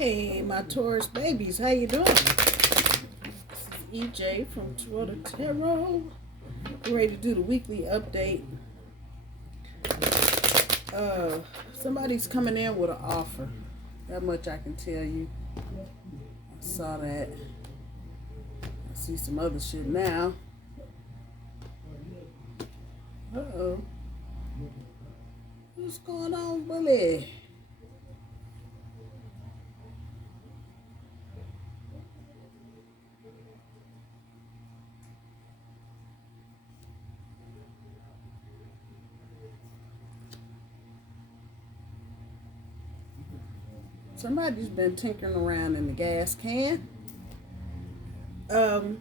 Hey, my Taurus babies, how you doing? This is EJ from Taurota Tarot. We're ready to do the weekly update. Somebody's coming in with an offer. That much I can tell you. I saw that. I see some other shit now. Uh-oh. What's going on, bully? Somebody's been tinkering around in the gas can. But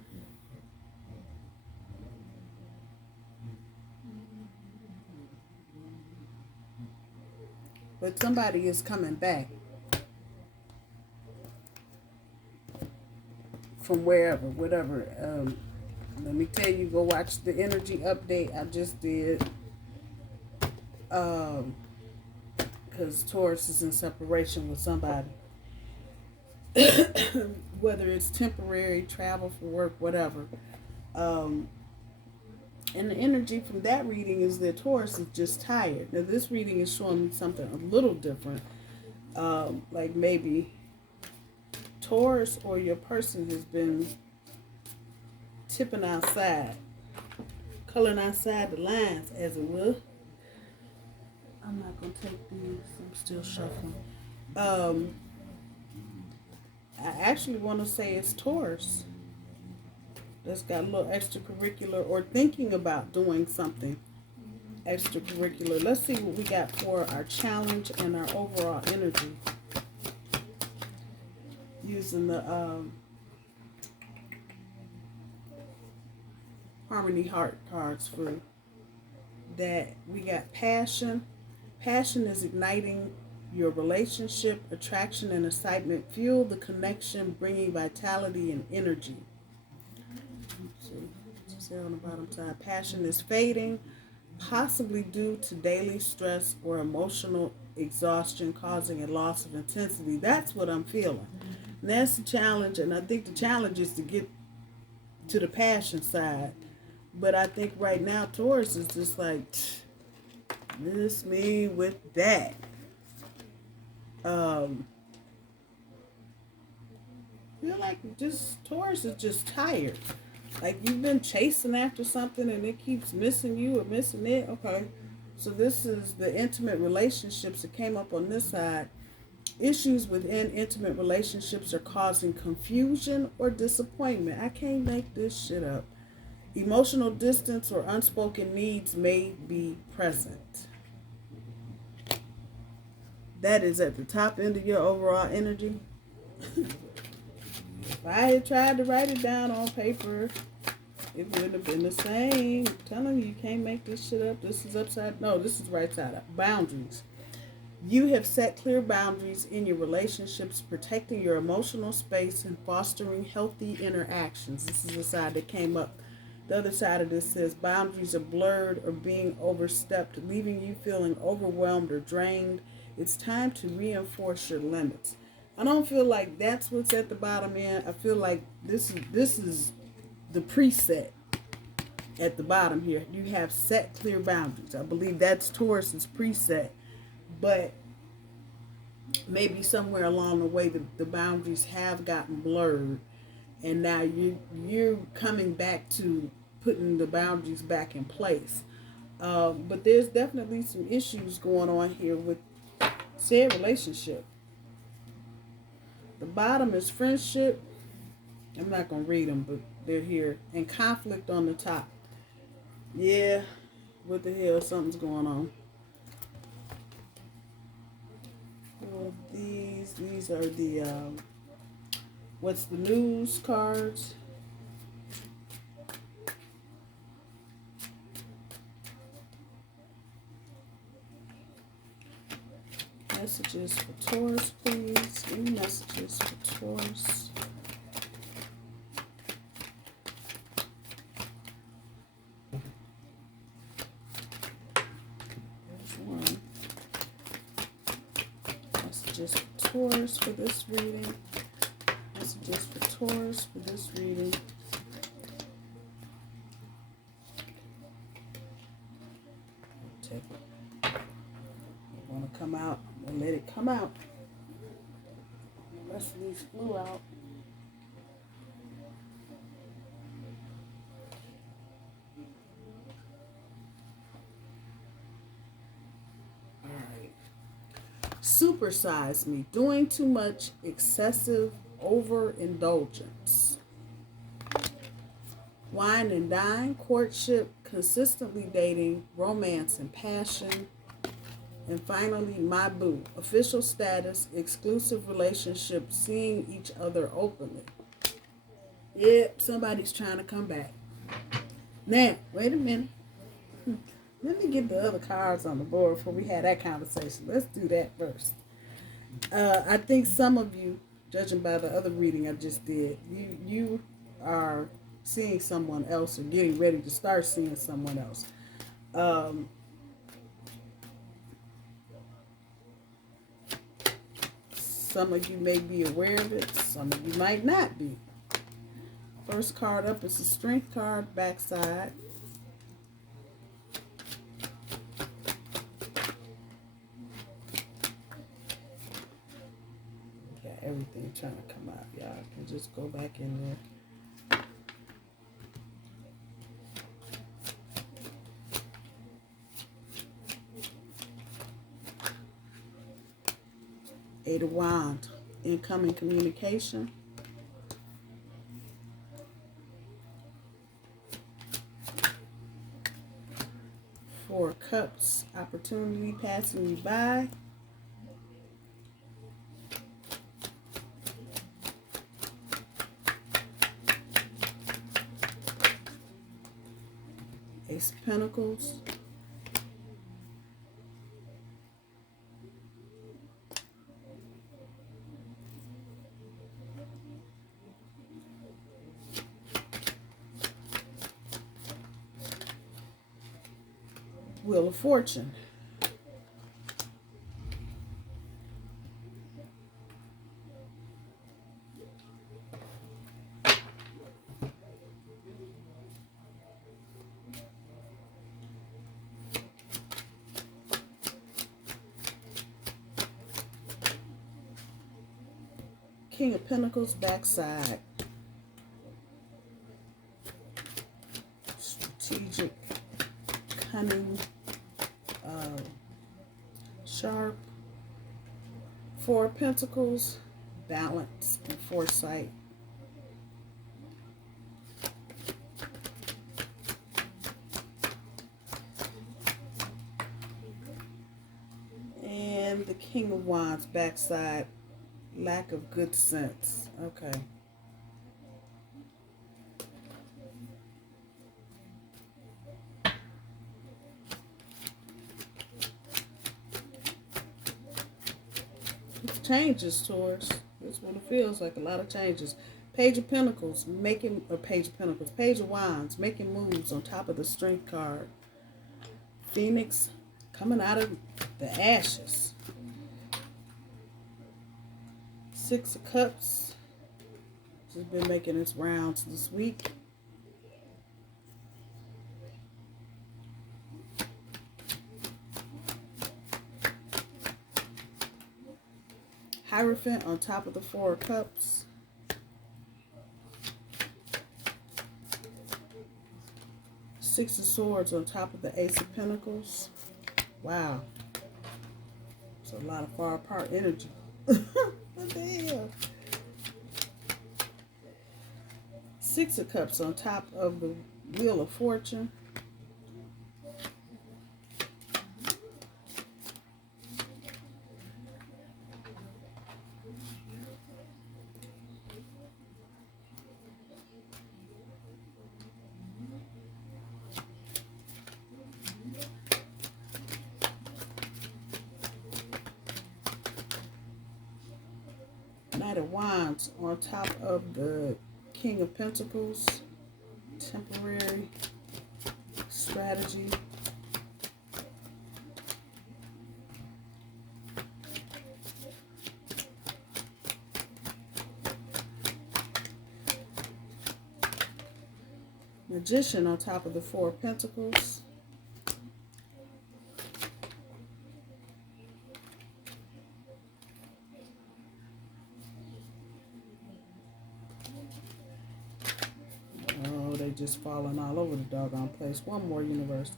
somebody is coming back from wherever, whatever. Let me tell you, go watch the energy update I just did. Because Taurus is in separation with somebody. Whether it's temporary, travel for work, whatever. And the energy from that reading is that Taurus is just tired. Now this reading is showing me something a little different. Like maybe Taurus or your person has been tipping outside, coloring outside the lines, as it will. I'm not going to take these. I'm still shuffling. I actually want to say it's Taurus that's got a little extracurricular or thinking about doing something extracurricular. Let's see what we got for our challenge and our overall energy. Using the Harmony Heart cards for that. We got passion. Passion is igniting your relationship, attraction, and excitement. Fuel the connection, bringing vitality and energy. See on the bottom side. Passion is fading, possibly due to daily stress or emotional exhaustion, causing a loss of intensity. That's what I'm feeling. And that's the challenge, and I think the challenge is to get to the passion side. But I think right now Taurus is just like, miss me with that. I feel like just Taurus is just tired. Like you've been chasing after something and it keeps missing you or missing it. Okay. So this is the intimate relationships that came up on this side. Issues within intimate relationships are causing confusion or disappointment. I can't make this shit up. Emotional distance or unspoken needs may be present. That is at the top end of your overall energy. If I had tried to write it down on paper, it wouldn't have been the same. I'm telling you, you can't make this shit up. This is upside. No, this is right side up. Boundaries. You have set clear boundaries in your relationships, protecting your emotional space and fostering healthy interactions. This is the side that came up. The other side of this says boundaries are blurred or being overstepped, leaving you feeling overwhelmed or drained. It's time to reinforce your limits. I don't feel like that's what's at the bottom end. I feel like this is the preset at the bottom here. You have set clear boundaries. I believe that's Taurus's preset. But maybe somewhere along the way the boundaries have gotten blurred. And now you're coming back to putting the boundaries back in place. But there's definitely some issues going on here with said relationship. The bottom is friendship. I'm not going to read them, but they're here. And conflict on the top. Yeah, what the hell? Something's going on. Well, these are the what's the news cards. Messages for Taurus, please. Give me messages for Taurus. There's one. Messages for Taurus. Taurus for this reading. Messages for Taurus for this reading. Take it. I want to come out. I'm going to let it come out. The rest of these flew out. Supersize me, doing too much, excessive overindulgence. Wine and dine, courtship, consistently dating, romance and passion. And finally, my boo, official status, exclusive relationship, seeing each other openly. Yep, somebody's trying to come back. Now, wait a minute. Let me get the other cards on the board before we have that conversation. Let's do that first. I think some of you, judging by the other reading I just did, you are seeing someone else or getting ready to start seeing someone else. Some of you may be aware of it. Some of you might not be. First card up is the Strength card, backside. Everything trying to come out. Y'all can just go back in there. Eight of Wands, incoming communication. Four of Cups, opportunity passing you by. Ace of Pentacles. Wheel of Fortune. King of Pentacles, backside. Strategic, cunning, sharp. Four of Pentacles, balance and foresight. And the King of Wands, backside. Lack of good sense. Okay. It's changes, Taurus. That's what it feels like. A lot of changes. Page of Pentacles, Page of Wands, making moves on top of the Strength card. Phoenix coming out of the ashes. Six of Cups, has been making its rounds this week. Hierophant on top of the Four of Cups. Six of Swords on top of the Ace of Pentacles. Wow. It's a lot of far apart energy. What the hell? Six of Cups on top of the Wheel of Fortune. Knight of Wands on top of the King of Pentacles. Temporary strategy. Magician on top of the Four of Pentacles. Oh, they just falling all over the doggone place. One more, universe.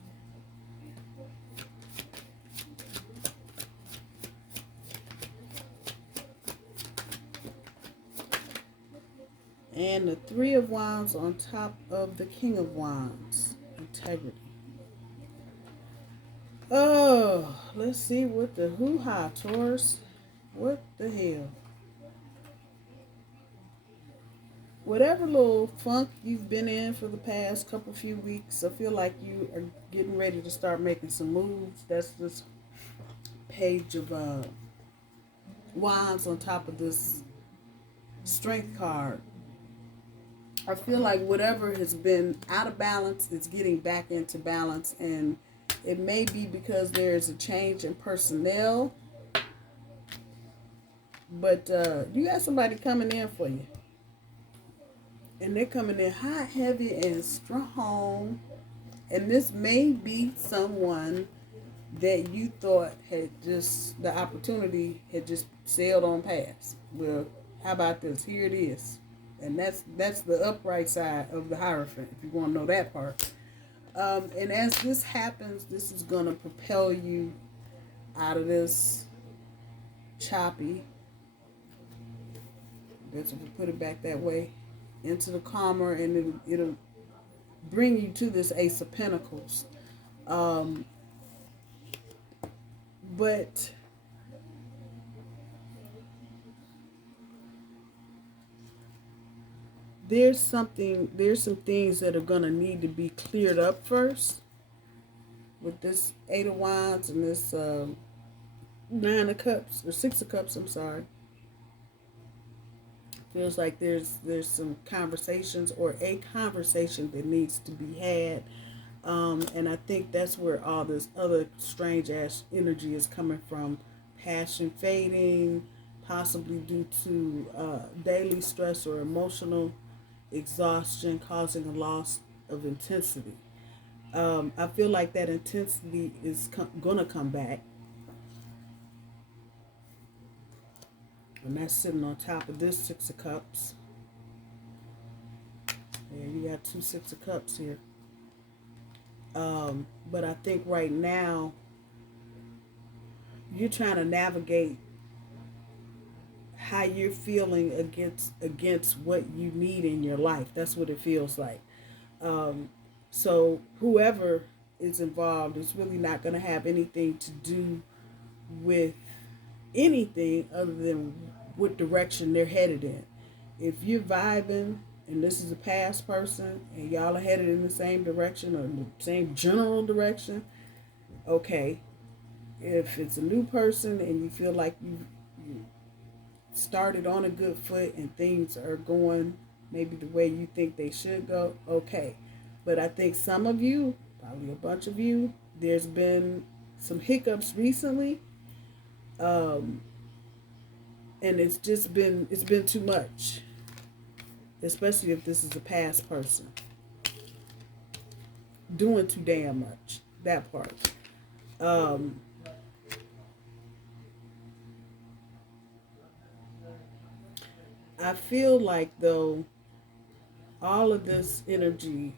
And the Three of Wands on top of the King of Wands. Integrity. Oh, let's see what the hoo-ha, Taurus. What the hell? Whatever little funk you've been in for the past few weeks, I feel like you are getting ready to start making some moves. That's this Page of Wands on top of this Strength card. I feel like whatever has been out of balance is getting back into balance, and it may be because there is a change in personnel, but you got somebody coming in for you, and they're coming in hot, heavy, and strong, and this may be someone that you thought had just, the opportunity had just sailed on past. Well, how about this? Here it is. And that's the upright side of the Hierophant, if you want to know that part. And as this happens, this is going to propel you out of this choppy, I guess if we put it back that way, into the calmer, and it'll bring you to this Ace of Pentacles. But there's some things that are going to need to be cleared up first with this Eight of Wands and this Nine of Cups, or Six of Cups, I'm sorry. Feels like there's some conversations, or a conversation that needs to be had. And I think that's where all this other strange ass energy is coming from. Passion fading, possibly due to daily stress or emotional exhaustion causing a loss of intensity. I feel like that intensity is going to come back. And that's sitting on top of this Six of Cups. Yeah, you got two Six of Cups here. But I think right now you're trying to navigate how you're feeling against what you need in your life. That's what it feels like. So whoever is involved is really not going to have anything to do with anything other than what direction they're headed in. If you're vibing and this is a past person and y'all are headed in the same direction or the same general direction, okay. If it's a new person and you feel like you started on a good foot and things are going maybe the way you think they should go, okay. But I think some of you, probably a bunch of you, there's been some hiccups recently, and it's been too much, especially if this is a past person doing too damn much. That part. I feel like, though, all of this energy,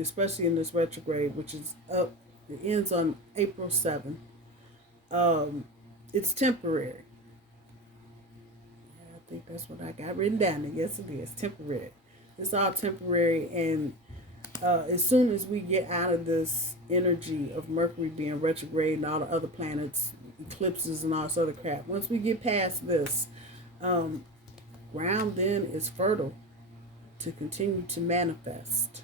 especially in this retrograde, which is up, it ends on April 7th, it's temporary. Yeah, I think that's what I got written down there. Yes, it is. Temporary. It's all temporary, and as soon as we get out of this energy of Mercury being retrograde and all the other planets, eclipses and all this other crap, once we get past this, ground then is fertile to continue to manifest.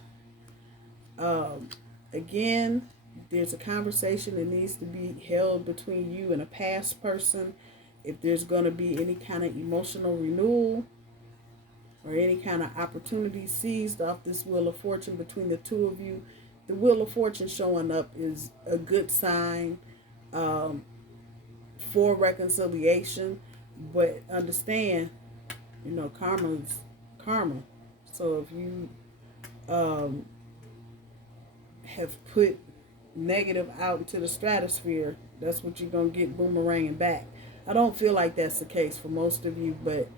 Again, there's a conversation that needs to be held between you and a past person. If there's going to be any kind of emotional renewal or any kind of opportunity seized off this Wheel of Fortune between the two of you, the Wheel of Fortune showing up is a good sign for reconciliation. But understand, karma is karma. So if you have put negative out into the stratosphere, that's what you're going to get boomeranging back. I don't feel like that's the case for most of you, but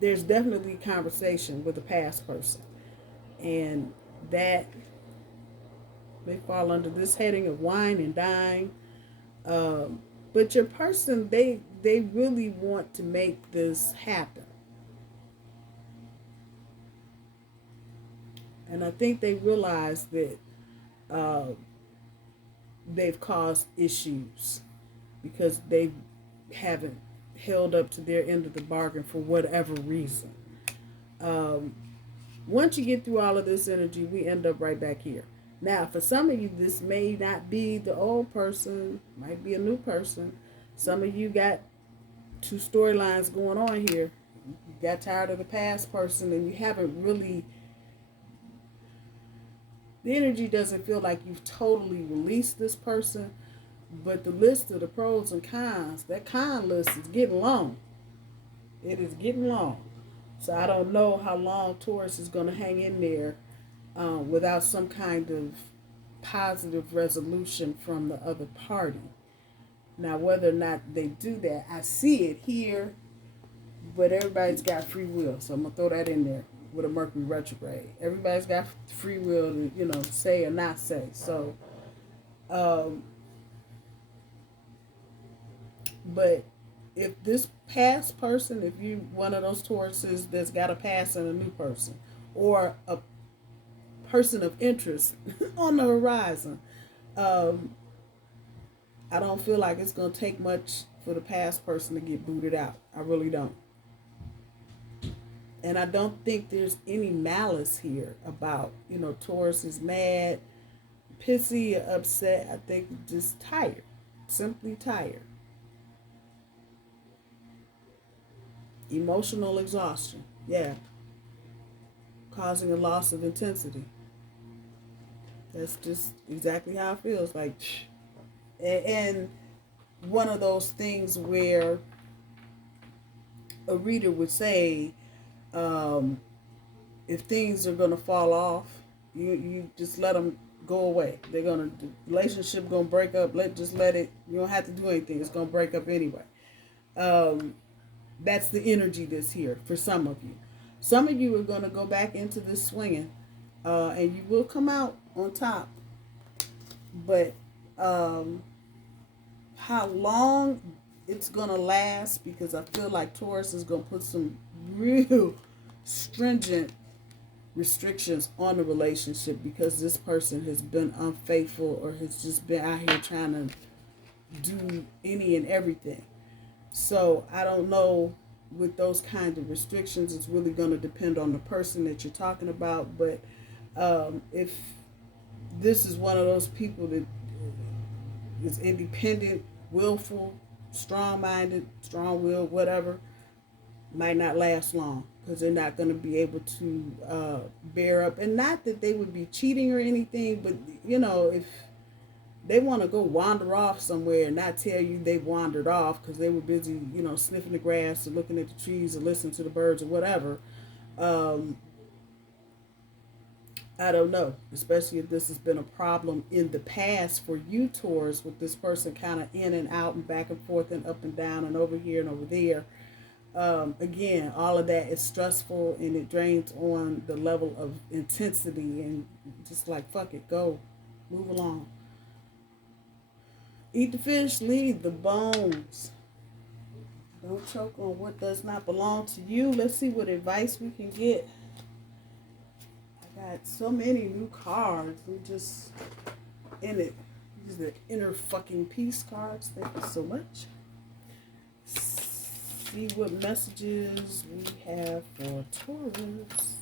there's definitely conversation with a past person. And that may fall under this heading of wine and dine. But your person, they really want to make this happen. And I think they realize that they've caused issues because they haven't held up to their end of the bargain for whatever reason. Once you get through all of this energy, we end up right back here. Now, for some of you, this may not be the old person, might be a new person. Some of you got two storylines going on here. You got tired of the past person and you haven't really, the energy doesn't feel like you've totally released this person, but the list of the pros and cons, that con list is getting long. It is getting long. So I don't know how long Taurus is going to hang in there without some kind of positive resolution from the other party. Now, whether or not they do that, I see it here, but everybody's got free will. So I'm going to throw that in there with a Mercury retrograde. Everybody's got free will to, say or not say. So, but if this past person, if you one of those Tauruses that's got a past and a new person, or a person of interest on the horizon, I don't feel like it's going to take much for the past person to get booted out. I really don't. And I don't think there's any malice here about, Taurus is mad, pissy, or upset. I think just tired, simply tired. Emotional exhaustion, yeah. Causing a loss of intensity. That's just exactly how it feels like. And one of those things where a reader would say, if things are going to fall off, you just let them go away. The relationship going to break up. Just let it. You don't have to do anything. It's going to break up anyway. That's the energy that's here for some of you. Some of you are going to go back into this swinging, and you will come out on top. But how long it's going to last, because I feel like Taurus is going to put some real stringent restrictions on the relationship because this person has been unfaithful or has just been out here trying to do any and everything. So I don't know, with those kinds of restrictions, it's really going to depend on the person that you're talking about. But if this is one of those people that is independent, willful, strong-minded, strong-willed, whatever, might not last long because they're not going to be able to bear up. And not that they would be cheating or anything, but, if they want to go wander off somewhere and not tell you they wandered off because they were busy, sniffing the grass or looking at the trees or listening to the birds or whatever. I don't know, especially if this has been a problem in the past for you, Taurus, with this person kind of in and out and back and forth and up and down and over here and over there. Again, all of that is stressful and it drains on the level of intensity and just like, fuck it, go, move along. Eat the fish, leave the bones. Don't choke on what does not belong to you. Let's see what advice we can get. I got so many new cards. I'm just in it. These are the inner fucking peace cards. Thank you so much. See what messages we have for Taurus.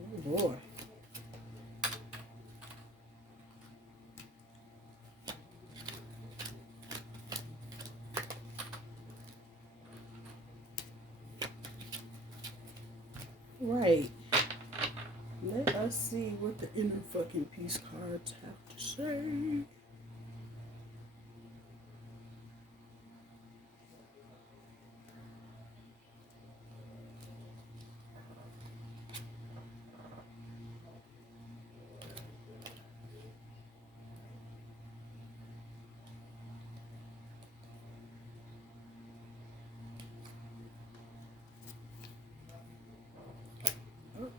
Oh boy. right. Let us see what the inner fucking peace cards have to say.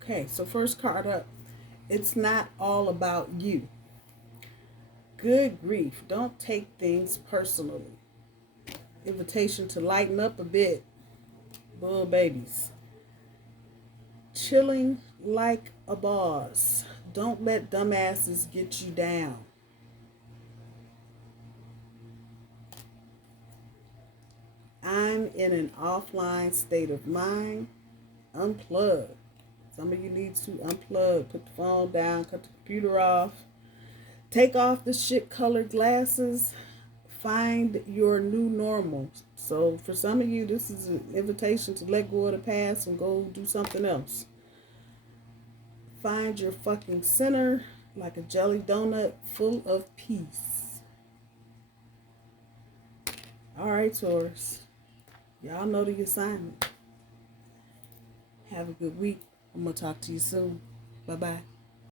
Okay, so first card up. It's not all about you. Good grief. Don't take things personally. Invitation to lighten up a bit. Bull babies. Chilling like a boss. Don't let dumbasses get you down. I'm in an offline state of mind. Unplug. Some of you need to unplug. Put the phone down. Cut the computer off. Take off the shit colored glasses. Find your new normal. So for some of you, this is an invitation to let go of the past and go do something else. Find your fucking center like a jelly donut full of peace. All right, Taurus. Y'all know the assignment. Have a good week. I'm going to talk to you soon. Bye-bye.